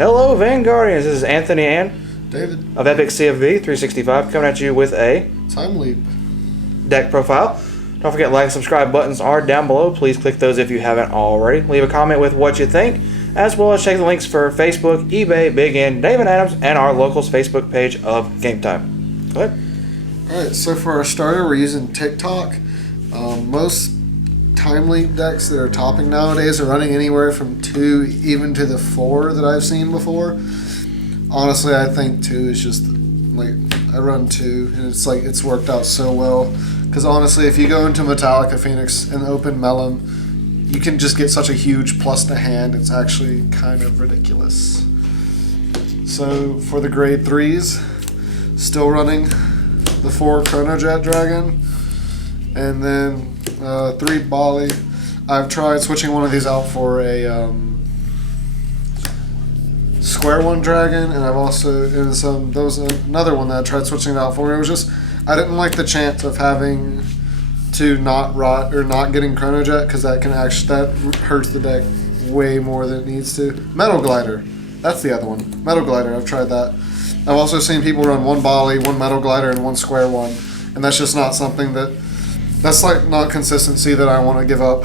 Hello, Vanguardians. This is Anthony and David of Epic CFB 365 coming at you with a Time Leap deck profile. Don't forget, like and subscribe buttons are down below. Please click those if you haven't already. Leave a comment with what you think, as well as check the links for Facebook, eBay, Big N, David Adams, and our locals Facebook page of Game Time. Go ahead. Alright, so for our starter, we're using TikTok. Most Time Leap decks that are topping nowadays are running anywhere from 2 even to the 4 that I've seen before. Honestly, I think 2 is just like, I run 2 and it's worked out so well. Because honestly, if you go into Metallica Phoenix and open Mellum, you can just get such a huge plus to hand. It's actually kind of ridiculous. So for the grade 3s, still running the 4 Chronojet Dragon, and then 3 Bali. I've tried switching one of these out for a Square One Dragon, and I've also there was another one that I tried switching it out for. It was just I didn't like the chance of having to not rot or not getting Chronojet, because that hurts the deck way more than it needs to. Metal Glider, that's the other one. Metal Glider, I've tried that. I've also seen people run 1 Bali, 1 Metal Glider, and 1 Square One, and that's just not something that's like not consistency that I want to give up.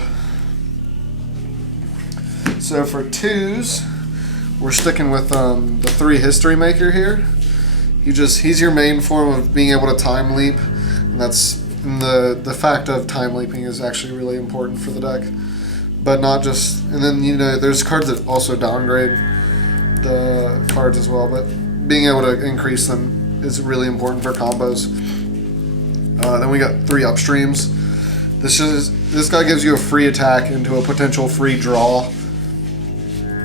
So for 2s, we're sticking with the 3 History Maker here. He's your main form of being able to time leap, and the fact of time leaping is actually really important for the deck. But not just, and then there's cards that also downgrade the cards as well, but being able to increase them is really important for combos. Then we got 3 Upstreams. This guy gives you a free attack into a potential free draw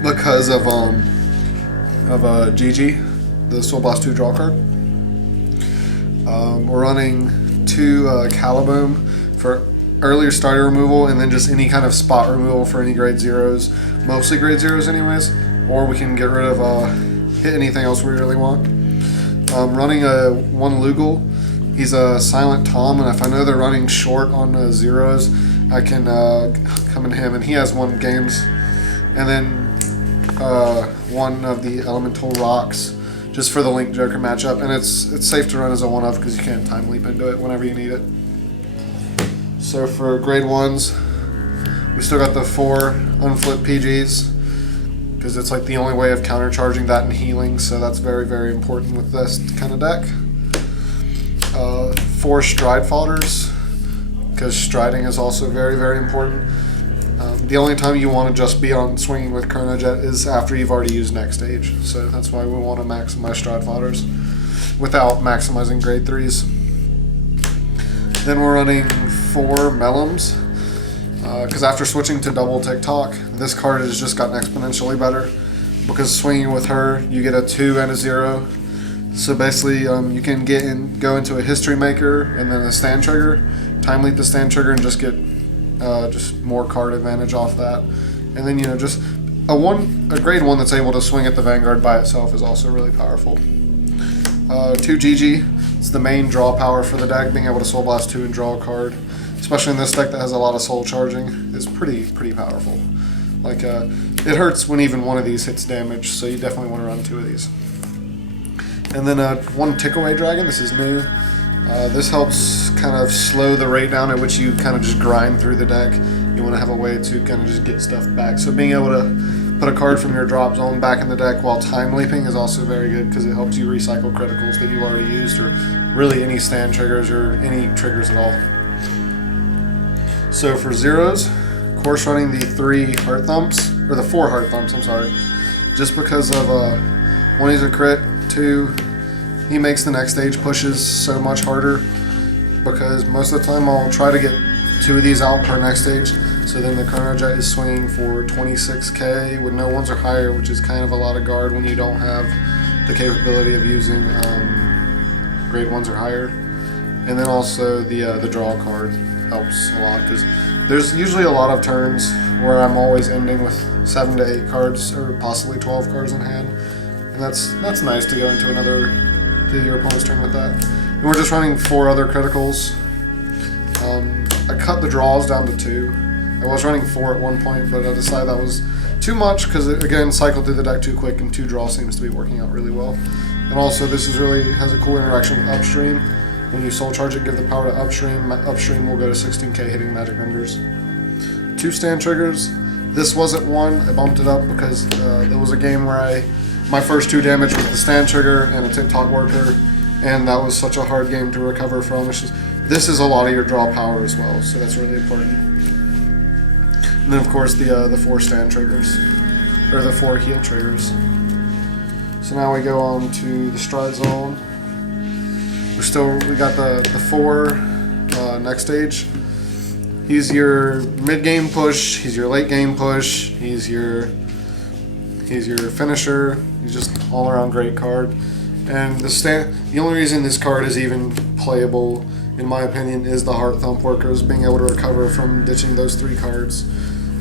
because of GG, the Soul Blast 2 draw card. We're running 2 Caliboom for earlier starter removal, and then just any kind of spot removal for any grade 0s, mostly grade 0s anyways, or we can get rid of hit anything else we really want. Running a 1 Lugal. He's a Silent Tom, and if I know they're running short on 0s, I can come in him, and he has 1 games. And then 1 of the Elemental Rocks, just for the Link Joker matchup, and it's safe to run as a 1-of because you can time leap into it whenever you need it. So for grade 1s, we still got the 4 unflipped PGs, because it's like the only way of countercharging that and healing, so that's very, very important with this kind of deck. 4 Stride Fodders, because striding is also very, very important. The only time you want to just be on swinging with Chronojet is after you've already used next stage, so that's why we want to maximize Stride Fodders without maximizing grade 3s. Then we're running 4 Mellums, because after switching to double TikTok, this card has just gotten exponentially better, because swinging with her, you get a 2 and a 0. So basically, you can go into a History Maker and then a Stand Trigger, time leap the Stand Trigger, and just get just more card advantage off that. And then just a grade 1 that's able to swing at the Vanguard by itself is also really powerful. 2 GG, it's the main draw power for the deck. Being able to Soul Blast 2 and draw a card, especially in this deck that has a lot of soul charging, is pretty powerful. Like it hurts when even 1 of these hits damage, so you definitely want to run 2 of these. And then 1 Tickaway Dragon. This is new. This helps kind of slow the rate down at which you kind of just grind through the deck. You want to have a way to kind of just get stuff back. So being able to put a card from your drop zone back in the deck while time leaping is also very good, because it helps you recycle criticals that you've already used, or really any stand triggers or any triggers at all. So for 0s, of course, running the 3 Heart Thumps, or the 4 Heart Thumps, I'm sorry, just because of 1, he's a crit, 2, he makes the next stage pushes so much harder, because most of the time I'll try to get 2 of these out per next stage, so then the Chronojet is swinging for 26k with no 1s or higher, which is kind of a lot of guard when you don't have the capability of using grade 1s or higher. And then also the draw card helps a lot, because there's usually a lot of turns where I'm always ending with 7 to 8 cards, or possibly 12 cards in hand, and that's nice to go into your opponent's turn with that. And we're just running 4 other criticals. I cut the draws down to 2. I was running 4 at one point, but I decided that was too too much because again, cycle through the deck too quick, and 2 draw seems to be working out really well. And also, this is really has a cool interaction with upstream. When you soul charge it, give the power to upstream. Upstream will go to 16k hitting magic numbers. 2 stand triggers. This wasn't one. I bumped it up because there was a game where my first 2 damage was the stand trigger and a TikTok worker, and that was such a hard game to recover from. It's just, this is a lot of your draw power as well, so that's really important. And then of course the 4 stand triggers, or the 4 heal triggers. So now we go on to the stride zone. We got the 4 next stage. He's your mid game push. He's your late game push. He's your finisher. He's just all around great card. And the only reason this card is even playable, in my opinion, is the Heart Thump Workers being able to recover from ditching those 3 cards,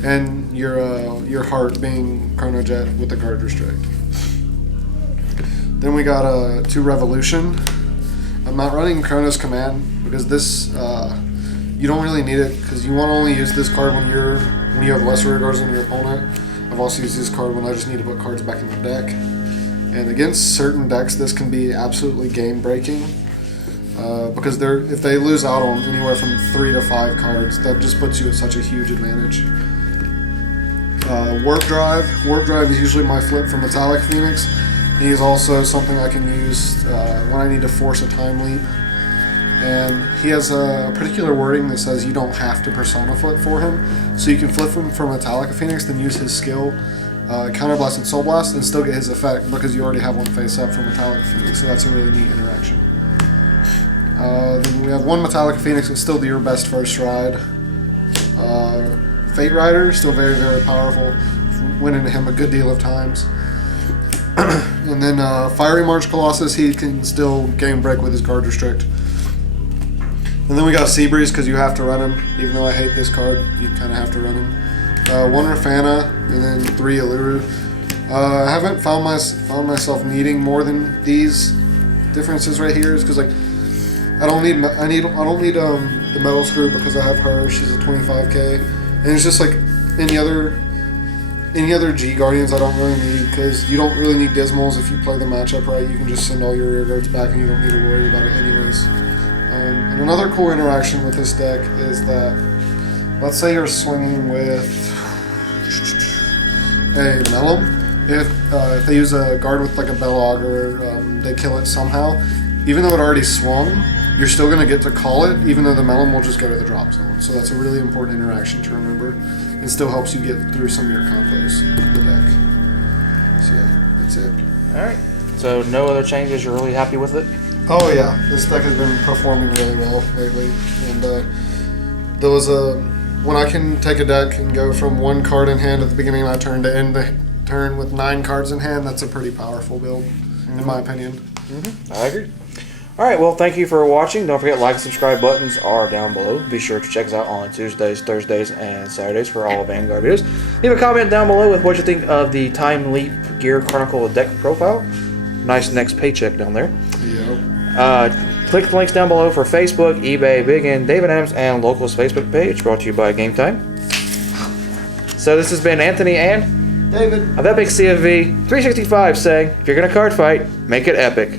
and your Heart being Chrono Jet with the Guard Restrict. Then we got 2 Revolution. I'm not running Chronos Command because this you don't really need it because you want to only use this card when you have lesser regards than your opponent. I've also used this card when I just need to put cards back in the deck. And against certain decks, this can be absolutely game breaking because if they lose out on anywhere from 3 to 5 cards, that just puts you at such a huge advantage. Warp Drive. Warp Drive is usually my flip from Metallic Phoenix. He is also something I can use when I need to force a time leap. And he has a particular wording that says you don't have to Persona flip for him. So you can flip him from Metallica Phoenix, then use his skill, Counterblast and Soul Blast, and still get his effect because you already have one face up from Metallica Phoenix. So that's a really neat interaction. Then we have 1 Metallica Phoenix that's still your best first ride. Fate Rider, still very, very powerful. Went into him a good deal of times. And then Fiery March Colossus, he can still game break with his Guard Restrict. And then we got Seabreeze because you have to run him. Even though I hate this card, you kind of have to run him. 1 Rafana, and then 3 Alluru. I haven't found myself needing more than these differences right here, is because like I don't need the Metal Screw because I have her. She's a 25k, and it's just like any other G Guardians I don't really need because you don't really need Dismals if you play the matchup right. You can just send all your rear guards back and you don't need to worry about it anyways. And another cool interaction with this deck is that, let's say you're swinging with a Melum. If they use a guard with like a Bell Augur, they kill it somehow. Even though it already swung, you're still going to get to call it, even though the Melum will just go to the drop zone. So that's a really important interaction to remember. It still helps you get through some of your combos in the deck. So yeah, that's it. Alright. So no other changes, you're really happy with it? Oh yeah, this deck has been performing really well lately, and there was when I can take a deck and go from 1 card in hand at the beginning of my turn to end the turn with 9 cards in hand. That's a pretty powerful build, in my opinion. I agree. Alright, well, thank you for watching. Don't forget, like and subscribe buttons are down below. Be sure to check us out on Tuesdays, Thursdays, and Saturdays for all Vanguard videos. Leave a comment down below with what you think of the Time Leap Gear Chronicle deck profile. Nice next paycheck down there. Yep. Click the links down below for Facebook, eBay, Big N, David Adams, and Local's Facebook page, brought to you by Game Time. So this has been Anthony and David of Epic CFV 365 saying, if you're going to card fight, make it epic.